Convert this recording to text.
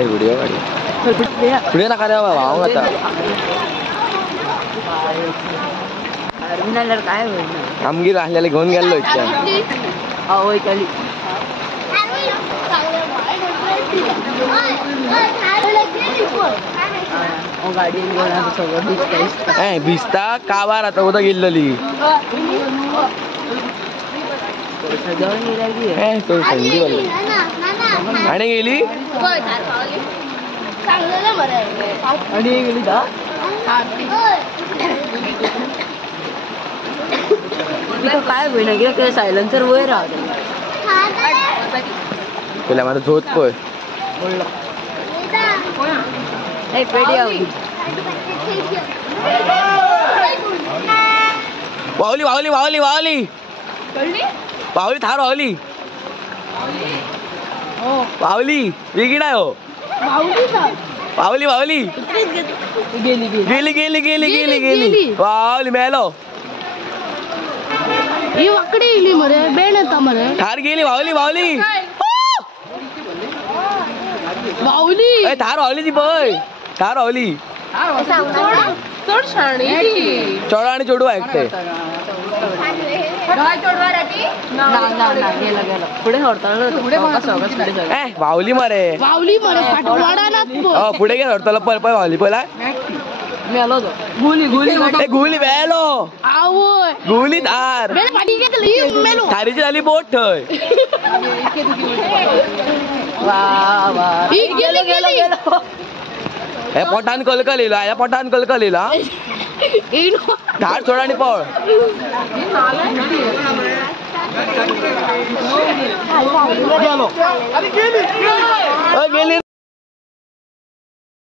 video काढ पुढे नका रे बाबा आता काय होईल आमगीर राहिलेले घेऊन गेलो भिजता का बार आता उद्या गेलेली थंडी वाली आणि गेली काय होईना सायलेन्सर वयर राहत पहिला माझा झोत पळ वावली वावली वावली वावली वावली थार वावली वावली वेगळी नाही हो वावली वावली गेली गेली गेली गेली गेली वावली मेलो ही वाकडी इली मरे बेण येता मरे थार गेली वावली वावली वावली थार वावली ती पळय थार वावली चोडा आणि चोडू ऐकते वावली मरे वावली मरे पुढे गे हरताला पळ पळ वावली पहिला गुली वेलो गुली थार थारीची झाली बोट थंय हे पोटान कलकलीला या पोटान कलकलीला धाड थोडा आणि पळ गेली